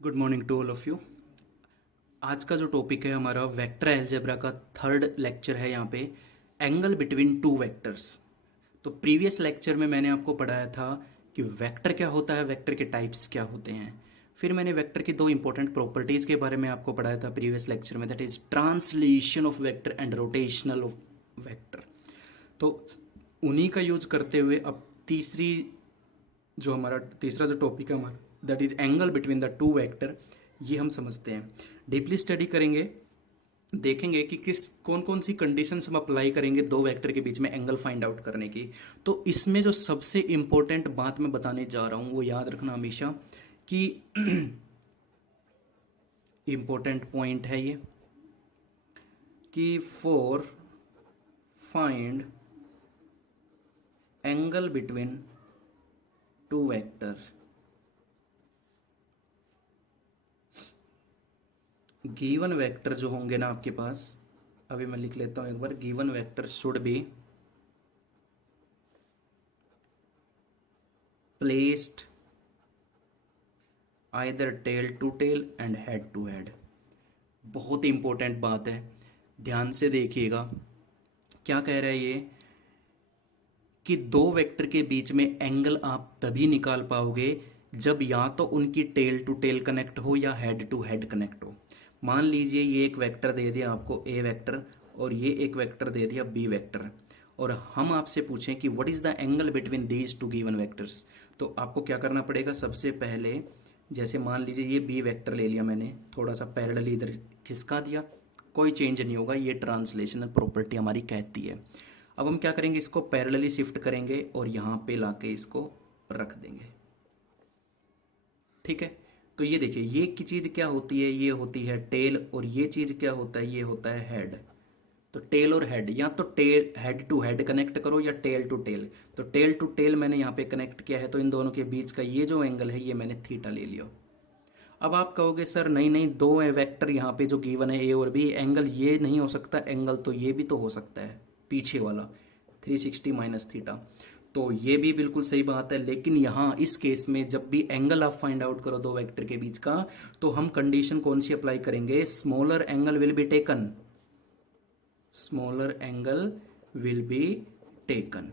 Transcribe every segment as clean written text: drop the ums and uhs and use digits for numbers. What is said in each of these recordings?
Good morning to all of you. आज का जो टॉपिक है हमारा वेक्टर अलजेब्रा का थर्ड लेक्चर है यहाँ पे, एंगल बिटवीन टू वेक्टर्स। तो प्रीवियस लेक्चर में मैंने आपको पढ़ाया था कि वेक्टर क्या होता है, वेक्टर के टाइप्स क्या होते हैं। फिर मैंने वेक्टर की दो इंपॉर्टेंट प्रॉपर्टीज़ के बारे में आपको पढ़ाया था प्रीवियस लेक्चर में, that is translation of vector and rotational of vector. तो उन्हीं का यूज करते हुए अब तीसरा जो टॉपिक है हमारा, that is angle between the two vector, ये हम समझते हैं, डीपली स्टडी करेंगे। देखेंगे कि किस कौन कौन सी कंडीशंस हम अप्लाई करेंगे दो वेक्टर के बीच में एंगल फाइंड आउट करने की। तो इसमें जो सबसे इंपॉर्टेंट बात मैं बताने जा रहा हूँ वो याद रखना हमेशा कि इंपॉर्टेंट पॉइंट है ये कि for find angle between to vector, given vector जो होंगे ना आपके पास, अभी मैं लिख लेता हूं एक बार, given vector should be placed either tail to tail and head to head. बहुत इंपॉर्टेंट बात है, ध्यान से देखिएगा। क्या कह रहा है ये कि दो वेक्टर के बीच में एंगल आप तभी निकाल पाओगे जब या तो उनकी टेल टू टेल कनेक्ट हो या हेड टू हेड कनेक्ट हो। मान लीजिए ये एक वेक्टर दे दिया आपको ए वेक्टर और ये एक वेक्टर दे दिया बी वेक्टर, और हम आपसे पूछें कि what is the angle between these two given vectors. तो आपको क्या करना पड़ेगा, सबसे पहले जैसे मान लीजिए ये बी वेक्टर ले लिया मैंने, थोड़ा सा पैरेलल इधर खिसका दिया, कोई चेंज नहीं होगा, ये ट्रांसलेशनल प्रॉपर्टी हमारी कहती है। अब हम क्या करेंगे, इसको पैरेलली शिफ्ट करेंगे और यहाँ पे लाके इसको रख देंगे। ठीक है, तो ये देखिए, ये की चीज़ क्या होती है, ये होती है टेल, और ये चीज़ क्या होता है, ये होता है हेड। तो टेल और हेड, या तो tail head to head connect करो या टेल टू टेल। तो टेल टू टेल मैंने यहाँ पे कनेक्ट किया है, तो इन दोनों के बीच का ये जो एंगल है ये मैंने थीटा ले लिया। अब आप कहोगे सर नहीं नहीं, दो वेक्टर यहाँ पे जो गिवन है ए और बी, एंगल ये नहीं हो सकता, एंगल तो ये भी तो हो सकता है, पीछे वाला 360 माइनस थीटा। तो ये भी बिल्कुल सही बात है, लेकिन यहाँ इस केस में जब भी एंगल आप फाइंड आउट करो दो वेक्टर के बीच का, तो हम कंडीशन कौन सी अप्लाई करेंगे, smaller angle will be taken, smaller angle will be taken.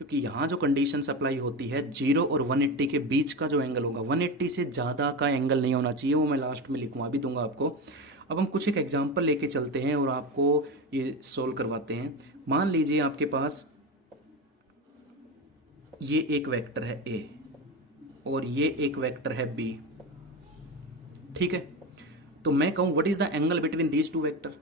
क्योंकि यहाँ जो कंडीशंस अप्लाई होती है, 0 और 180 के बीच का जो एंगल होगा, 180 से ज़्यादा का एंगल नहीं होना चाहिए, वो मैं लास्ट में लिखूँगा, अभी दूंगा आपको। अब हम कुछ एक एग्जांपल लेके चलते हैं और आपको ये सोल्व करवाते हैं। मान लीजिए आपके पास ये एक वेक्टर है ए और ये एक वेक्टर है बी, ठीक है। तो मैं कहूँ what is the angle between these two vector.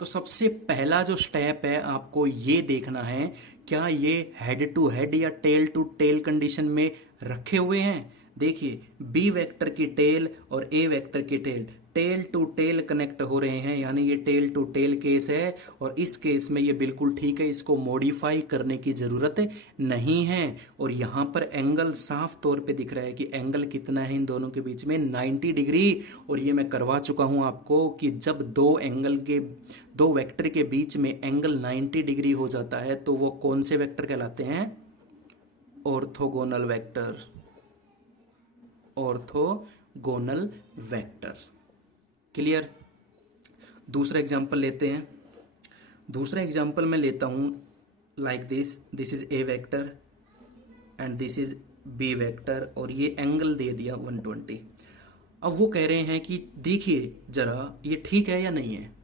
तो सबसे पहला जो स्टेप है आपको ये देखना है, क्या ये हेड टू हेड या टेल टू टेल कंडीशन में रखे हुए हैं। देखिए, बी वेक्टर की टेल और ए वेक्टर की tail tail to tail connect हो रहे हैं, यानी ये टेल टू टेल केस है, और इस केस में ये बिल्कुल ठीक है, इसको मॉडिफाई करने की ज़रूरत नहीं है। और यहाँ पर एंगल साफ तौर पे दिख रहा है कि एंगल कितना है इन दोनों के बीच में, 90 डिग्री। और ये मैं करवा चुका हूँ आपको कि जब दो वेक्टर के बीच में एंगल 90 डिग्री हो जाता है तो वो कौन से वेक्टर कहलाते हैं, orthogonal vector, orthogonal vector. Clear. दूसरा एग्जांपल लेते हैं। दूसरा एग्जांपल मैं लेता हूं like this is a vector and this is B vector, और ये एंगल दे दिया 120। अब वो कह रहे हैं कि देखिए जरा ये ठीक है या नहीं है।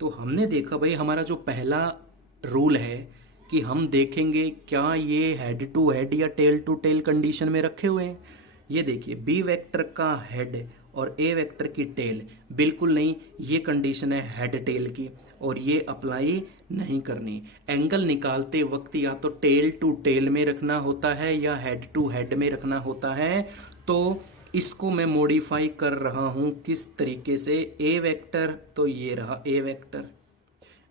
तो हमने देखा भाई, हमारा जो पहला रूल है कि हम देखेंगे क्या ये हेड टू हेड या टेल टू टेल कंडीशन में रखे हुए हैं। ये देखिए, बी वेक्टर का हेड और ए वेक्टर की टेल, बिल्कुल नहीं, ये कंडीशन है हेड टेल की और ये अप्लाई नहीं करनी। एंगल निकालते वक्त या तो टेल टू टेल में रखना होता है या हेड टू हेड में रखना होता है। तो इसको मैं मॉडिफाई कर रहा हूं किस तरीके से, ए वेक्टर तो ये रहा ए वेक्टर,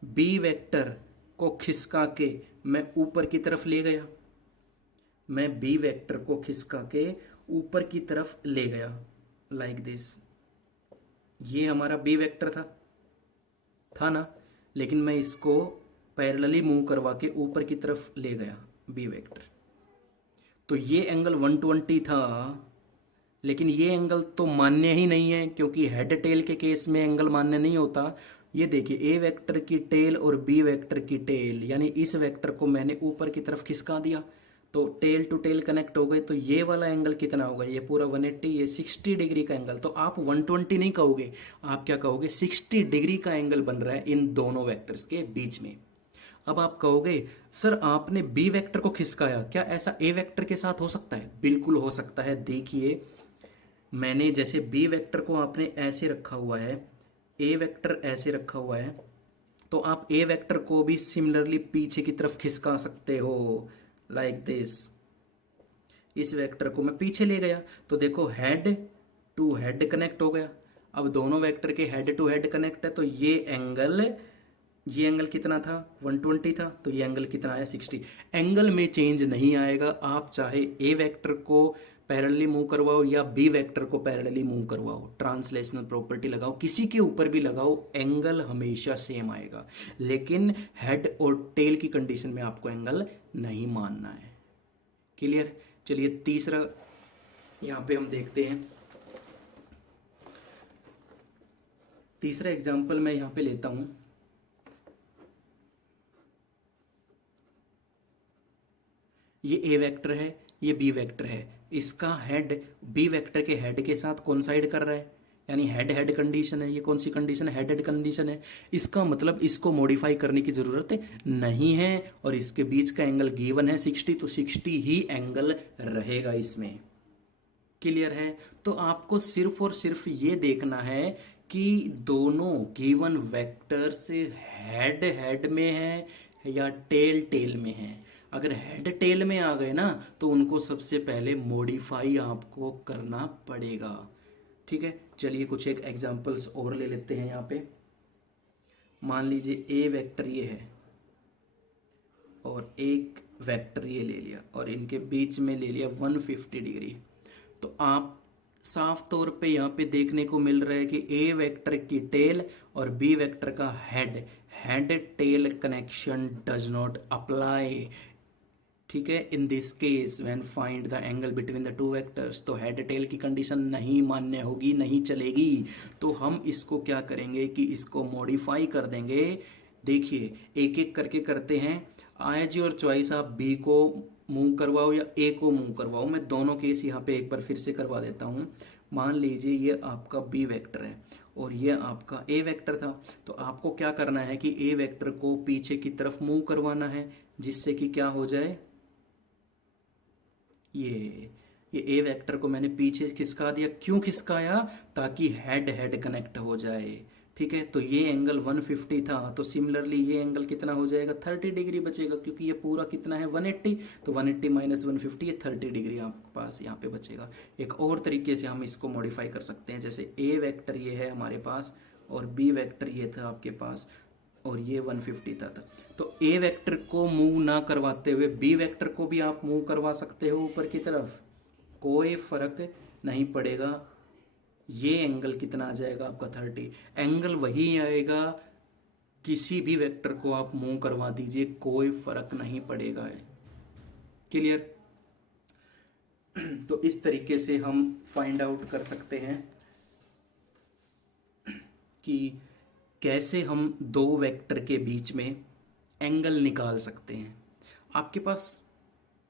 बी वेक्टर को खिसका के मैं ऊपर की तरफ ले गया, मैं बी वेक्टर को खिसका के ऊपर की तरफ ले गया लाइक दिस। ये हमारा बी वेक्टर था ना, लेकिन मैं इसको पैरेलली मूव करवा के ऊपर की तरफ ले गया बी वेक्टर। तो ये एंगल 120 था, लेकिन ये एंगल तो मान्य ही नहीं है, क्योंकि हेड टेल के केस में एंगल मान्य नहीं होता। ये देखिए, ए वेक्टर की टेल और बी वेक्टर की टेल, यानी इस वेक्टर को मैंने ऊपर की तरफ खिसका दिया तो टेल टू टेल कनेक्ट हो गए, तो ये वाला एंगल कितना होगा, ये पूरा 180, ये 60 डिग्री का एंगल। तो आप 120 नहीं कहोगे, आप क्या कहोगे, 60 डिग्री का एंगल बन रहा है इन दोनों वेक्टर्स के बीच में। अब आप कहोगे सर आपने बी वेक्टर को खिसकाया, क्या ऐसा ए वेक्टर के साथ हो सकता है? बिल्कुल हो सकता है। देखिए, मैंने जैसे बी वेक्टर को आपने ऐसे रखा हुआ है, ए वेक्टर ऐसे रखा हुआ है, तो आप ए वेक्टर को भी सिमिलरली पीछे की तरफ खिसका सकते हो, लाइक दिस। इस वेक्टर को मैं पीछे ले गया तो देखो हेड टू हेड कनेक्ट हो गया। अब दोनों वेक्टर के हेड टू हेड कनेक्ट है, तो ये एंगल कितना था, 120 था, तो ये एंगल कितना आया, 60। एंगल में चेंज नहीं आएगा, आप चाहे ए वेक्टर को पैरेलली मूव करवाओ या बी वेक्टर को पैरेलली मूव करवाओ, ट्रांसलेशनल प्रॉपर्टी लगाओ, किसी के ऊपर भी लगाओ, एंगल हमेशा सेम आएगा। लेकिन हेड और टेल की कंडीशन में आपको एंगल नहीं मानना है। क्लियर? चलिए तीसरा यहाँ पे हम देखते हैं। तीसरा एग्जाम्पल मैं यहाँ पे लेता हूँ। ये ए वेक्टर है, ये बी वेक्टर है, इसका हेड बी वेक्टर के हेड के साथ कोइंसाइड कर रहा है, यानी हेड हेड कंडीशन है। ये कौन सी कंडीशन है, हेड हेड कंडीशन है। इसका मतलब इसको मॉडिफाई करने की ज़रूरत नहीं है, और इसके बीच का एंगल गिवन है 60, तो 60 ही एंगल रहेगा इसमें। क्लियर है? तो आपको सिर्फ और सिर्फ ये देखना है कि दोनों गिवन वेक्टर्स हेड हेड में है या टेल टेल में है। अगर हेड टेल में आ गए ना, तो उनको सबसे पहले मॉडिफाई आपको करना पड़ेगा। ठीक है, चलिए कुछ एक एग्जांपल्स और ले लेते हैं यहाँ पे। मान लीजिए ए वेक्टर ये है और एक वेक्टर ये ले लिया, और इनके बीच में ले लिया 150 डिग्री। तो आप साफ तौर पे यहाँ पे देखने को मिल रहा है कि ए वेक्टर की टेल और बी वेक्टर का head head tail connection does not apply. ठीक है, in this case when find the angle between the two vectors, तो हेड टेल की कंडीशन नहीं मान्य होगी, नहीं चलेगी। तो हम इसको क्या करेंगे कि इसको मॉडिफाई कर देंगे। देखिए, एक एक करके करते हैं। आज योर चॉइस, आप बी को मूव करवाओ या ए को मूव करवाओ। मैं दोनों केस यहाँ पे एक बार फिर से करवा देता हूँ। मान लीजिए ये आपका बी वेक्टर है और ये आपका ए वेक्टर था, तो आपको क्या करना है कि ए वेक्टर को पीछे की तरफ मूव करवाना है, जिससे कि क्या हो जाए, ये ए वेक्टर को मैंने पीछे खिसका दिया। क्यों खिसकाया? ताकि हेड हेड कनेक्ट हो जाए। ठीक है, तो ये एंगल 150 था, तो सिमिलरली ये एंगल कितना हो जाएगा, 30 डिग्री बचेगा, क्योंकि ये पूरा कितना है 180, तो 180 माइनस 150, ये 30 डिग्री आपके पास यहाँ पे बचेगा। एक और तरीके से हम इसको मॉडिफाई कर सकते हैं, जैसे ए वेक्टर ये है हमारे पास और बी वेक्टर ये था आपके पास, और ये 150 था। तो ए वेक्टर को मूव ना करवाते हुए बी वेक्टर को भी आप मूव करवा सकते हो ऊपर की तरफ, कोई फर्क नहीं पड़ेगा। ये एंगल कितना आ जाएगा आपका 30, एंगल वही आएगा। किसी भी वेक्टर को आप मूव करवा दीजिए, कोई फर्क नहीं पड़ेगा है। क्लियर? तो इस तरीके से हम फाइंड आउट कर सकते हैं कि कैसे हम दो वेक्टर के बीच में एंगल निकाल सकते हैं। आपके पास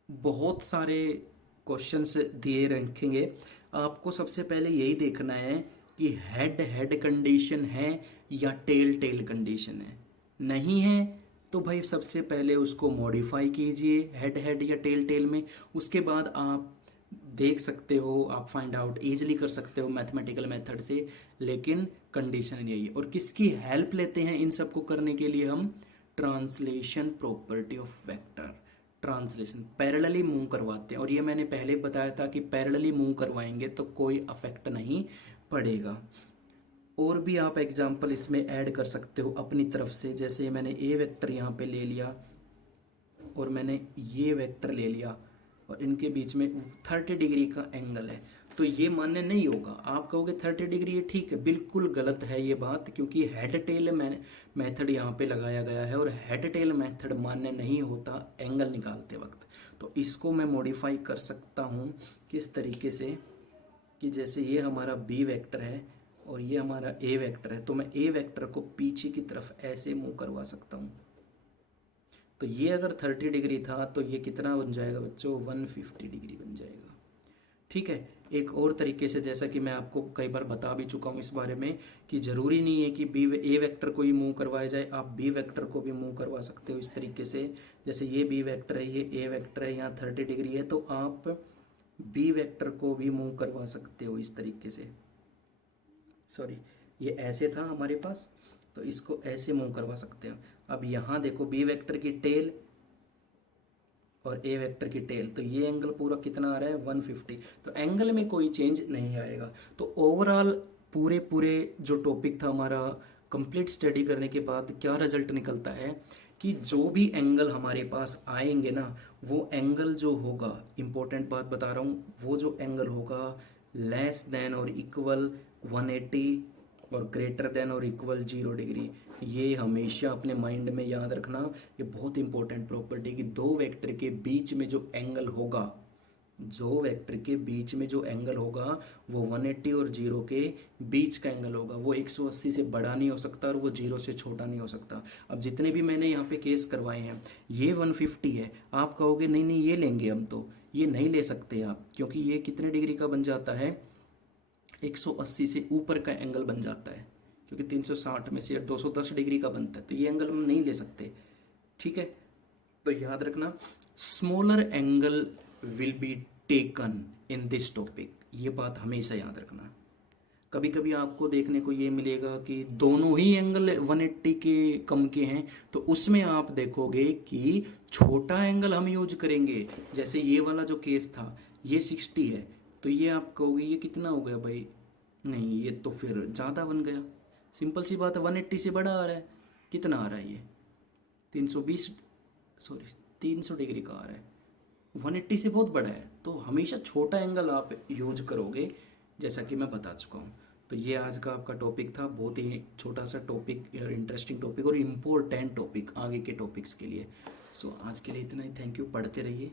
बहुत सारे क्वेश्चंस दिए रखेंगे, आपको सबसे पहले यही देखना है कि हेड हेड कंडीशन है या टेल टेल कंडीशन है। नहीं है तो भाई सबसे पहले उसको मॉडिफाई कीजिए हेड हेड या टेल टेल में। उसके बाद आप देख सकते हो, आप फाइंड आउट ईजिली कर सकते हो मैथमेटिकल मेथड से, लेकिन कंडीशन यही है। और किसकी हेल्प लेते हैं इन सब को करने के लिए? हम translation property of vector, translation parallelly move करवाते हैं। और ये मैंने पहले बताया था कि पैरेलली मूव करवाएंगे तो कोई अफेक्ट नहीं पड़ेगा। और भी आप एग्जांपल इसमें ऐड कर सकते हो अपनी तरफ से, जैसे मैंने ए वेक्टर यहाँ पे ले लिया और मैंने ये वेक्टर ले लिया, और इनके बीच में 30 डिग्री का एंगल है, तो ये मान्य नहीं होगा। आप कहोगे 30 डिग्री ये ठीक है, बिल्कुल गलत है ये बात, क्योंकि हेड टेल मेथड यहाँ पे लगाया गया है और हेड टेल मेथड मान्य नहीं होता एंगल निकालते वक्त। तो इसको मैं मॉडिफाई कर सकता हूँ किस तरीके से, कि जैसे ये हमारा बी वेक्टर है और ये हमारा ए वेक्टर है, तो मैं ए वेक्टर को पीछे की तरफ ऐसे मूव करवा सकता हूँ। तो ये अगर 30 डिग्री था तो ये कितना बन जाएगा बच्चों, 150 डिग्री बन जाएगा। ठीक है। एक और तरीके से, जैसा कि मैं आपको कई बार बता भी चुका हूँ इस बारे में, कि ज़रूरी नहीं है कि ए वेक्टर को ही मूव करवाया जाए, आप बी वेक्टर को भी मूव करवा सकते हो इस तरीके से। जैसे ये बी वेक्टर है, ये ए वेक्टर है, यहाँ 30 डिग्री है, तो आप बी वेक्टर को भी मूव करवा सकते हो इस तरीके से। सॉरी, ये ऐसे था हमारे पास, तो इसको ऐसे मूव करवा सकते हो। अब यहाँ देखो बी वेक्टर की टेल और ए वेक्टर की टेल, तो ये एंगल पूरा कितना आ रहा है, 150। तो एंगल में कोई चेंज नहीं आएगा। तो ओवरऑल पूरे जो टॉपिक था हमारा, कंप्लीट स्टडी करने के बाद क्या रिजल्ट निकलता है कि जो भी एंगल हमारे पास आएंगे ना, वो एंगल जो होगा, इंपॉर्टेंट बात बता रहा हूँ, वो जो एंगल होगा लेस देन और इक्वल 180 और ग्रेटर देन और इक्वल 0 डिग्री। ये हमेशा अपने माइंड में याद रखना, ये बहुत इंपॉर्टेंट प्रॉपर्टी कि दो वेक्टर के बीच में जो एंगल होगा, जो वेक्टर के बीच में जो एंगल होगा वो 180 और 0 के बीच का एंगल होगा। वो 180 से बड़ा नहीं हो सकता और वो 0 से छोटा नहीं हो सकता। अब जितने भी मैंने यहाँ पे केस करवाए हैं, ये 150 है, आप कहोगे नहीं नहीं ये लेंगे हम, तो ये नहीं ले सकते आप, क्योंकि ये कितने डिग्री का बन जाता है, 180 से ऊपर का एंगल बन जाता है, क्योंकि 360 में से 210 डिग्री का बनता है, तो ये एंगल हम नहीं ले सकते। ठीक है, तो याद रखना, smaller angle will be taken in this topic, ये बात हमेशा याद रखना। कभी कभी आपको देखने को ये मिलेगा कि दोनों ही एंगल 180 के कम के हैं, तो उसमें आप देखोगे कि छोटा एंगल हम यूज करेंगे। जैसे ये वाला जो केस था, ये 60 है, तो ये आप कहोगे ये कितना हो गया भाई, नहीं ये तो फिर ज़्यादा बन गया। सिंपल सी बात है, 180 से बड़ा आ रहा है, कितना आ रहा है ये 320, सॉरी 300 डिग्री का आ रहा है, 180 से बहुत बड़ा है। तो हमेशा छोटा एंगल आप यूज करोगे, जैसा कि मैं बता चुका हूँ। तो ये आज का आपका टॉपिक था, बहुत ही छोटा सा टॉपिक और इंटरेस्टिंग टॉपिक और इम्पोर्टेंट टॉपिक आगे के टॉपिक्स के लिए। सो आज के लिए इतना ही, थैंक यू, पढ़ते रहिए।